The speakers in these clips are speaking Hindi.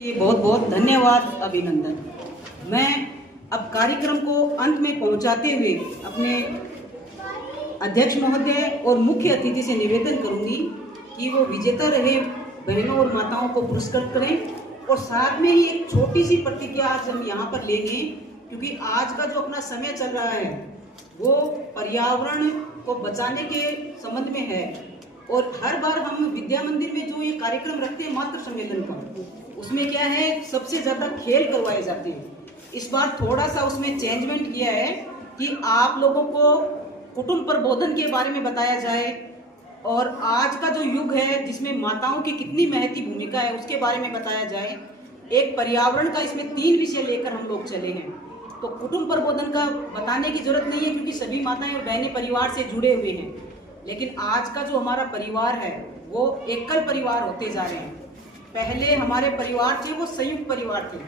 ये बहुत बहुत धन्यवाद, अभिनंदन। मैं अब कार्यक्रम को अंत में पहुंचाते हुए अपने अध्यक्ष महोदय और मुख्य अतिथि से निवेदन करूंगी कि वो विजेता रहे बहनों और माताओं को पुरस्कृत करें और साथ में ही एक छोटी सी प्रतिज्ञा आज हम यहाँ पर लेंगे, क्योंकि आज का जो अपना समय चल रहा है वो पर्यावरण को बचाने के संबंध में है। और हर बार हम विद्या मंदिर में जो ये कार्यक्रम रखते हैं मातृ सम्मेलन का, उसमें क्या है सबसे ज्यादा खेल करवाए जाते हैं। इस बार थोड़ा सा उसमें चेंजमेंट किया है कि आप लोगों को कुटुंब प्रबोधन के बारे में बताया जाए और आज का जो युग है जिसमें माताओं की कितनी महती भूमिका है उसके बारे में बताया जाए। एक पर्यावरण का इसमें 3 विषय लेकर हम लोग चले हैं, तो कुटुंब प्रबोधन का बताने की जरूरत नहीं है क्योंकि सभी माताएं और बहनें परिवार से जुड़े हुए हैं। लेकिन आज का जो हमारा परिवार है वो एकल परिवार होते जा रहे हैं। पहले हमारे परिवार थे वो संयुक्त परिवार थे,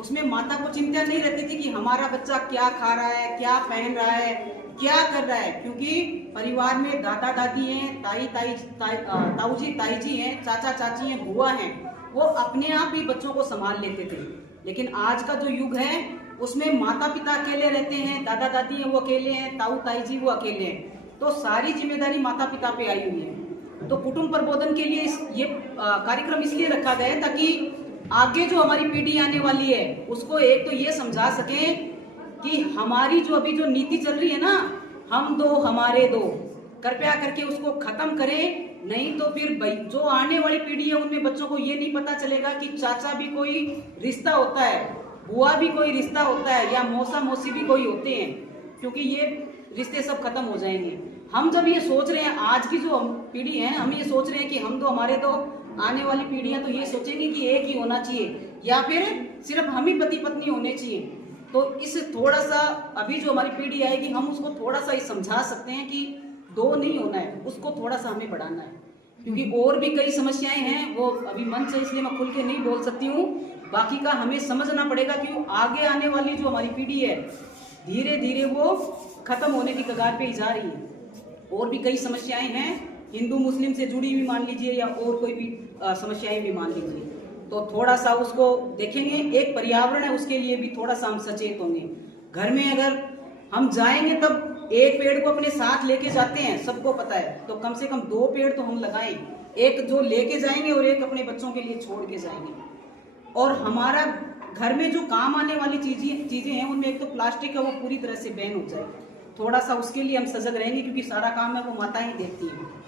उसमें माता को चिंता नहीं रहती थी कि हमारा बच्चा क्या खा रहा है, क्या पहन रहा है, क्या कर रहा है, क्योंकि परिवार में दादा दादी हैं, ताऊ जी ताई जी हैं, चाचा चाची हैं, बुआ हैं, वो अपने आप ही बच्चों को संभाल लेते थे। लेकिन आज का जो युग है उसमें माता पिता अकेले रहते हैं, दादा दादी हैं वो अकेले हैं, ताऊ ताई जी वो अकेले हैं, तो सारी जिम्मेदारी माता पिता पे आई हुई है। तो कुटुंब प्रबोधन के लिए ये कार्यक्रम इसलिए रखा गया है ताकि आगे जो हमारी पीढ़ी आने वाली है उसको एक तो ये समझा सकें कि हमारी जो अभी जो नीति चल रही है ना, हम दो हमारे दो, कृपया करके उसको खत्म करें। नहीं तो फिर जो आने वाली पीढ़ी है उनमें बच्चों को ये नहीं पता चलेगा कि चाचा भी कोई रिश्ता होता है, बुआ भी कोई रिश्ता होता है, या मौसा मौसी भी कोई होते हैं, क्योंकि ये रिश्ते सब खत्म हो जाएंगे। हम जब ये सोच रहे हैं, आज की जो पीढ़ी है, हम ये सोच रहे हैं कि हम तो हमारे तो आने वाली पीढ़ियां तो ये सोचेंगी कि एक ही होना चाहिए या फिर सिर्फ हम ही पति पत्नी होने चाहिए। तो इस थोड़ा सा अभी जो हमारी पीढ़ी आएगी हम उसको थोड़ा सा समझा सकते हैं कि 2 नहीं होना है, उसको थोड़ा सा हमें बढ़ाना है, क्योंकि और भी कई समस्याएं हैं वो अभी मन से इसलिए मैं खुल के नहीं बोल सकती हूँ। बाकी का हमें समझना पड़ेगा कि आगे आने वाली जो हमारी पीढ़ी है धीरे धीरे वो खत्म होने की कगार पे ही जा रही है। और भी कई समस्याएं हैं, हिंदू मुस्लिम से जुड़ी हुई मान लीजिए या और कोई भी समस्याएं भी मान लीजिए, तो थोड़ा सा उसको देखेंगे। एक पर्यावरण है उसके लिए भी थोड़ा सा हम सचेत होंगे। घर में अगर हम जाएंगे तब एक पेड़ को अपने साथ लेके जाते हैं, सबको पता है, तो कम से कम 2 पेड़ तो हम लगाएं, एक जो लेके जाएंगे और एक अपने बच्चों के लिए छोड़ के जाएंगे। और हमारा घर में जो काम आने वाली चीजें हैं उनमें एक तो प्लास्टिक है वो पूरी तरह से बैन हो जाए, थोड़ा सा उसके लिए हम सजग रहेंगे, क्योंकि सारा काम है वो माता ही देखती है।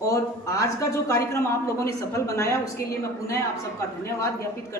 और आज का जो कार्यक्रम आप लोगों ने सफल बनाया उसके लिए मैं पुनः आप सबका धन्यवाद ज्ञापित कर